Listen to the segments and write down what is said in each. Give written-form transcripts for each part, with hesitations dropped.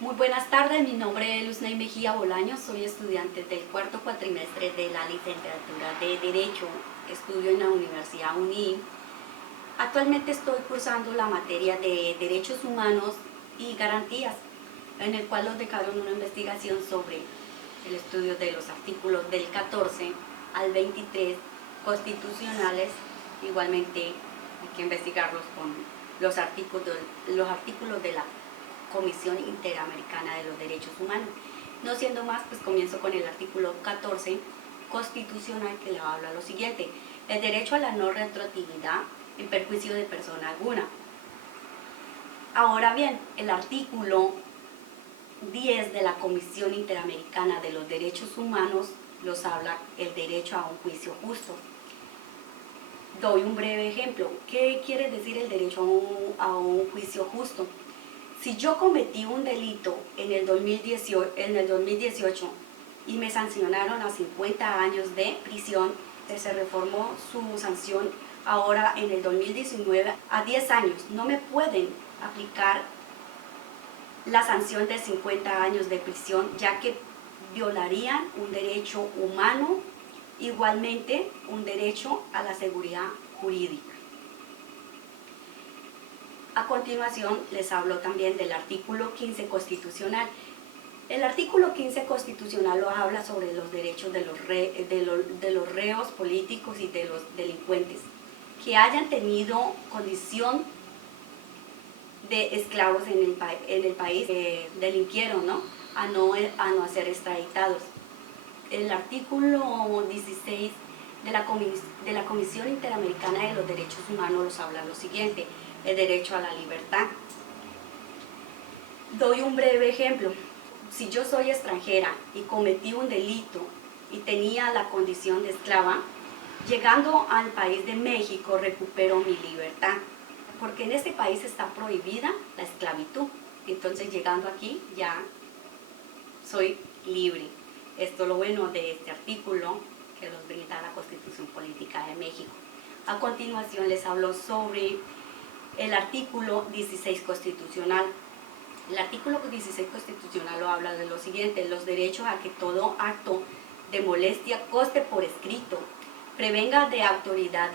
Muy buenas tardes, mi nombre es Luzney Mejía Bolaños, soy estudiante del cuarto cuatrimestre de la licenciatura de Derecho, estudio en la Universidad UNI. Actualmente estoy cursando la materia de Derechos Humanos y Garantías, en el cual nos dejaron una investigación sobre el estudio de los artículos del 14 al 23 constitucionales. Igualmente hay que investigarlos con los artículos de la Comisión Interamericana de los Derechos Humanos. No siendo más, pues comienzo con el artículo 14 constitucional, que le habla lo siguiente: el derecho a la no retroactividad en perjuicio de persona alguna. Ahora bien, el artículo 10 de la Comisión Interamericana de los Derechos Humanos los habla el derecho a un juicio justo. Doy un breve ejemplo. ¿Qué quiere decir el derecho a un juicio justo? Si yo cometí un delito en el 2018 y me sancionaron a 50 años de prisión, se reformó su sanción ahora en el 2019 a 10 años. No me pueden aplicar la sanción de 50 años de prisión, ya que violarían un derecho humano, igualmente un derecho a la seguridad jurídica. A continuación les hablo también del artículo 15 constitucional. El artículo 15 constitucional lo habla sobre los derechos de los reos políticos y de los delincuentes que hayan tenido condición de esclavos en el país, delinquieron, ¿no? A no ser extraditados. El artículo 16 de la Comisión Interamericana de los Derechos Humanos los habla lo siguiente: el derecho a la libertad. Doy un breve ejemplo. Si yo soy extranjera y cometí un delito y tenía la condición de esclava, llegando al país de México recupero mi libertad, porque en este país está prohibida la esclavitud. Entonces, llegando aquí ya soy libre. Esto es lo bueno de este artículo que nos brinda la Constitución Política de México. A continuación les hablo sobre el artículo 16 constitucional. El artículo 16 constitucional lo habla de lo siguiente: los derechos a que todo acto de molestia conste por escrito, prevenga de autoridad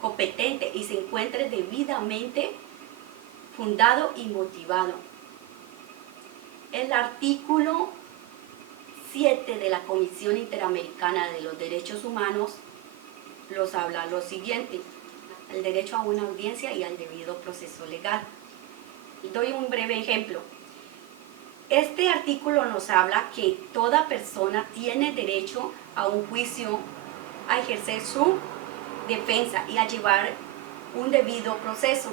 competente y se encuentre debidamente fundado y motivado. El artículo 7 de la Comisión Interamericana de los Derechos Humanos los habla lo siguiente: el derecho a una audiencia y al debido proceso legal. Doy un breve ejemplo. Este artículo nos habla que toda persona tiene derecho a un juicio, a ejercer su defensa y a llevar un debido proceso.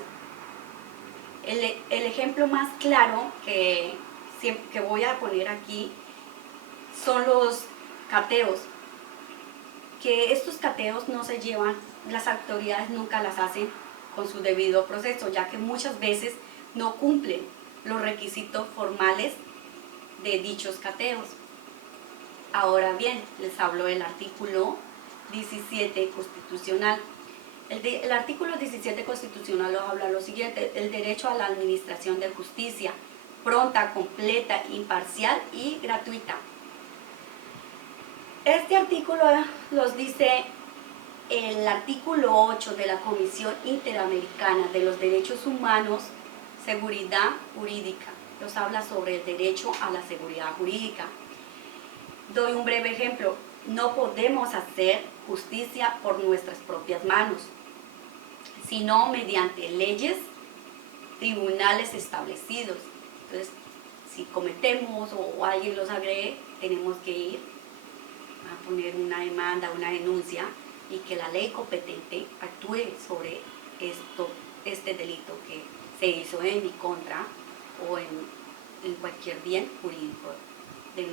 El ejemplo más claro que voy a poner aquí son los cateos, que estos cateos no se llevan, las autoridades nunca las hacen con su debido proceso, ya que muchas veces no cumplen los requisitos formales de dichos cateos. Ahora bien, les hablo del artículo 17 constitucional. El artículo 17 constitucional nos habla lo siguiente: el derecho a la administración de justicia pronta, completa, imparcial y gratuita. Este artículo los dice el artículo 8 de la Comisión Interamericana de los Derechos Humanos, seguridad jurídica. Nos habla sobre el derecho a la seguridad jurídica. Doy un breve ejemplo. No podemos hacer justicia por nuestras propias manos, sino mediante leyes, tribunales establecidos. Entonces, si cometemos o alguien los agrede, tenemos que ir a poner una demanda, una denuncia, y que la ley competente actúe sobre este delito que se hizo en mi contra o en cualquier bien jurídico de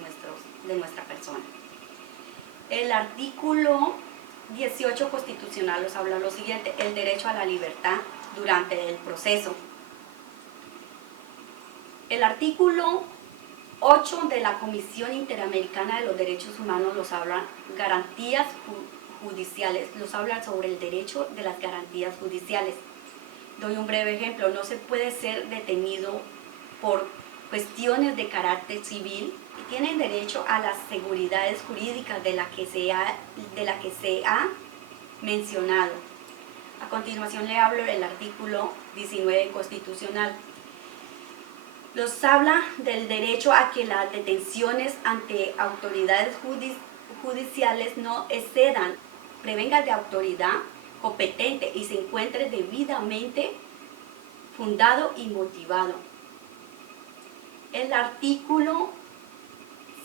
nuestra persona. El artículo 18 constitucional nos habla lo siguiente: el derecho a la libertad durante el proceso. El artículo 8 de la Comisión Interamericana de los Derechos Humanos nos habla garantías judiciales, nos habla sobre el derecho de las garantías judiciales. Doy un breve ejemplo. No se puede ser detenido por cuestiones de carácter civil y tienen derecho a las seguridades jurídicas de la que se ha mencionado. A continuación le hablo del artículo 19 constitucional. Nos habla del derecho a que las detenciones ante autoridades judiciales no excedan, prevenga de autoridad competente y se encuentre debidamente fundado y motivado. El artículo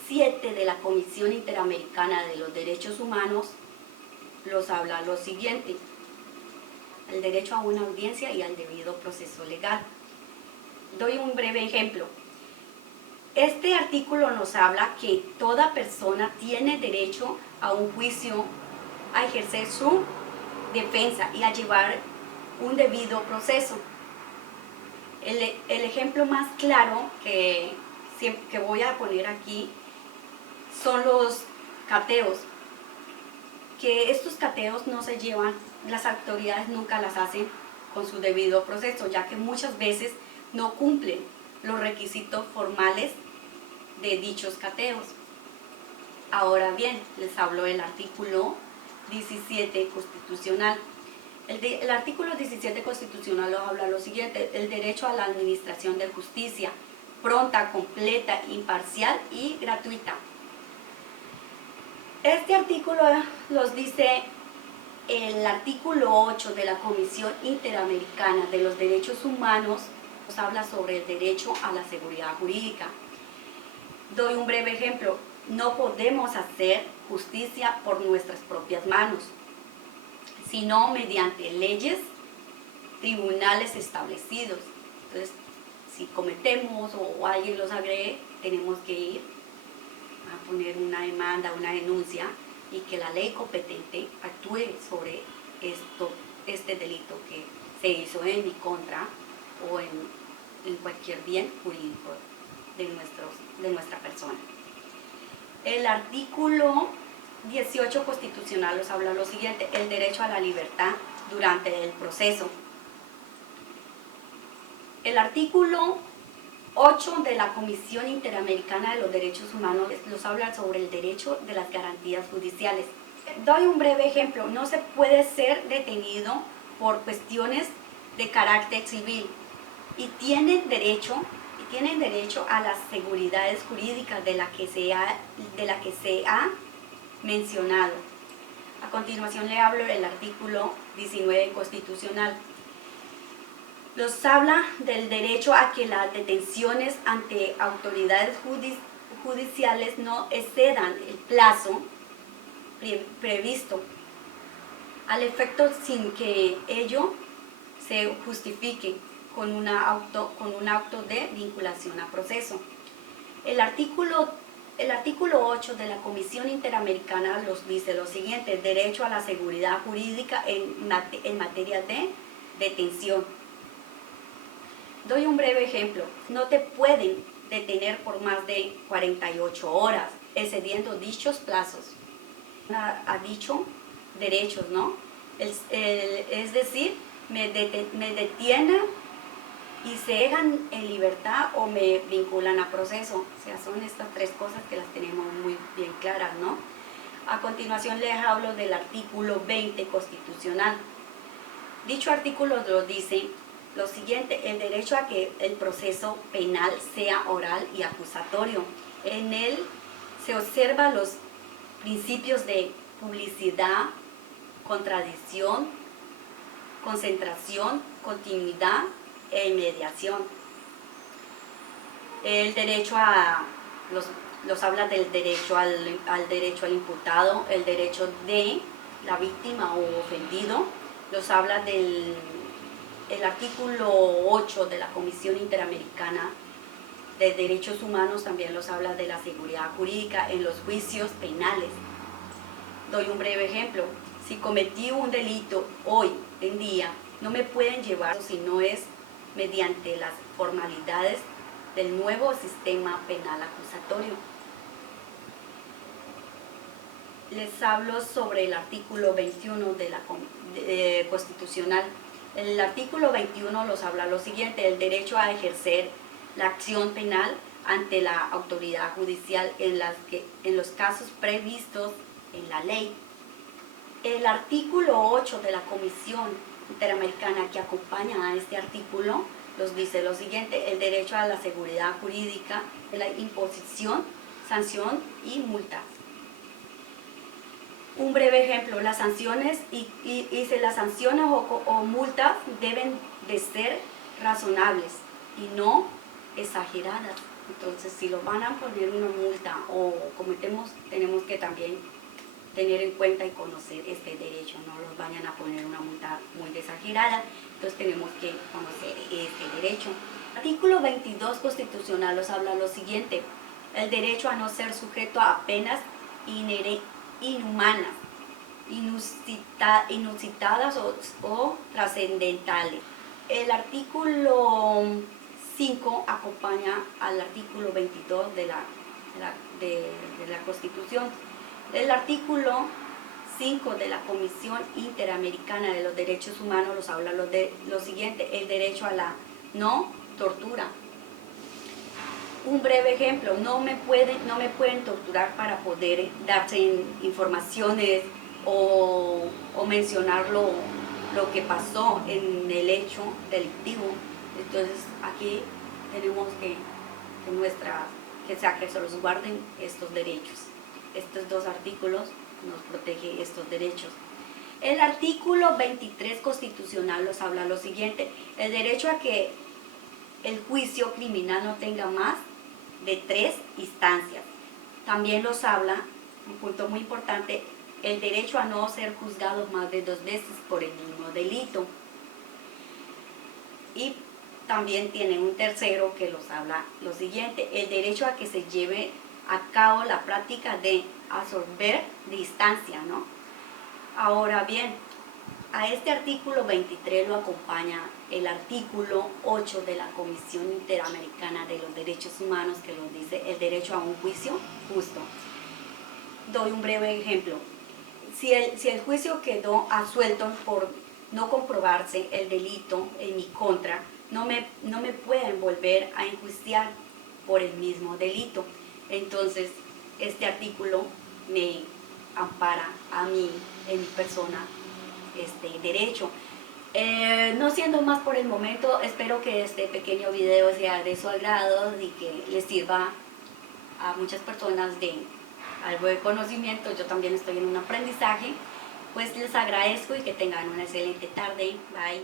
7 de la Comisión Interamericana de los Derechos Humanos nos habla lo siguiente: el derecho a una audiencia y al debido proceso legal. Doy un breve ejemplo. Este artículo nos habla que toda persona tiene derecho a un juicio, a ejercer su defensa y a llevar un debido proceso. El ejemplo más claro que voy a poner aquí son los cateos, que estos cateos no se llevan, las autoridades nunca las hacen con su debido proceso, ya que muchas veces no cumplen los requisitos formales de dichos cateos. Ahora bien, les hablo del artículo 17 constitucional. El artículo 17 constitucional nos habla lo siguiente: el derecho a la administración de justicia pronta, completa, imparcial y gratuita. Este artículo nos dice el artículo 8 de la Comisión Interamericana de los Derechos Humanos, nos habla sobre el derecho a la seguridad jurídica. Doy un breve ejemplo. No podemos hacer justicia por nuestras propias manos, sino mediante leyes, tribunales establecidos. Entonces, si cometemos o alguien los agrede, tenemos que ir a poner una demanda, una denuncia, y que la ley competente actúe sobre este delito que se hizo en mi contra o en cualquier bien jurídico de nuestra persona. El artículo 18 constitucional nos habla lo siguiente: el derecho a la libertad durante el proceso. El artículo 8 de la Comisión Interamericana de los Derechos Humanos nos habla sobre el derecho de las garantías judiciales. Doy un breve ejemplo. No se puede ser detenido por cuestiones de carácter civil y tienen derecho a las seguridades jurídicas de la que se ha mencionado. A continuación le hablo del artículo 19 constitucional. Nos habla del derecho a que las detenciones ante autoridades judiciales no excedan el plazo previsto, al efecto sin que ello se justifique con un auto de vinculación a proceso. El artículo 8 de la Comisión Interamericana nos dice lo siguiente: el derecho a la seguridad jurídica en materia de detención. Doy un breve ejemplo. No te pueden detener por más de 48 horas, excediendo dichos plazos. Ha dicho derechos, ¿no? Es decir, me detienen y se dejan en libertad o me vinculan a proceso. O sea, son estas tres cosas que las tenemos muy bien claras, ¿no? A continuación les hablo del artículo 20 constitucional. Dicho artículo nos dice lo siguiente: el derecho a que el proceso penal sea oral y acusatorio. En él se observan los principios de publicidad, contradicción, concentración, continuidad e inmediación. El derecho nos habla del derecho al derecho al imputado, el derecho de la víctima o ofendido. Nos habla del artículo 8 de la Comisión Interamericana de Derechos Humanos, también nos habla de la seguridad jurídica en los juicios penales. Doy un breve ejemplo. Si cometí un delito hoy en día, no me pueden llevar si no es mediante las formalidades del nuevo sistema penal acusatorio. Les hablo sobre el artículo 21 de la constitucional. El artículo 21 nos habla lo siguiente: el derecho a ejercer la acción penal ante la autoridad judicial en los casos previstos en la ley. El artículo 8 de la Comisión Interamericana, que acompaña a este artículo, nos dice lo siguiente: el derecho a la seguridad jurídica, la imposición, sanción y multas. Un breve ejemplo: las sanciones las sanciones o multas deben de ser razonables y no exageradas. Entonces, si lo van a poner una multa o tenemos que también tener en cuenta y conocer este derecho, no los vayan a poner una multa muy exagerada. Entonces tenemos que conocer este derecho. Artículo 22 constitucional nos habla lo siguiente: el derecho a no ser sujeto a penas inhumanas, inusitadas o trascendentales. El artículo 5 acompaña al artículo 22 de la Constitución. El artículo 5 de la Comisión Interamericana de los Derechos Humanos nos habla lo siguiente: el derecho a la no tortura. Un breve ejemplo: no me pueden torturar para poder darse informaciones o mencionar lo que pasó en el hecho delictivo. Entonces aquí tenemos que se los guarden estos derechos. Estos dos artículos nos protegen estos derechos. El artículo 23 constitucional nos habla lo siguiente: el derecho a que el juicio criminal no tenga más de 3 instancias. También nos habla, un punto muy importante, el derecho a no ser juzgado más de 2 veces por el mismo delito. Y también tiene un tercero que nos habla lo siguiente: el derecho a que se lleve a cabo la práctica de absorber distancia, ¿no? Ahora bien, a este artículo 23 lo acompaña el artículo 8 de la Comisión Interamericana de los Derechos Humanos, que nos dice el derecho a un juicio justo. Doy un breve ejemplo. Si el juicio quedó absuelto por no comprobarse el delito en mi contra, no me pueden volver a enjuiciar por el mismo delito. Entonces, este artículo me ampara a mí, en mi persona, este derecho. No siendo más por el momento, espero que este pequeño video sea de su agrado y que les sirva a muchas personas de algo de conocimiento. Yo también estoy en un aprendizaje. Pues les agradezco y que tengan una excelente tarde. Bye.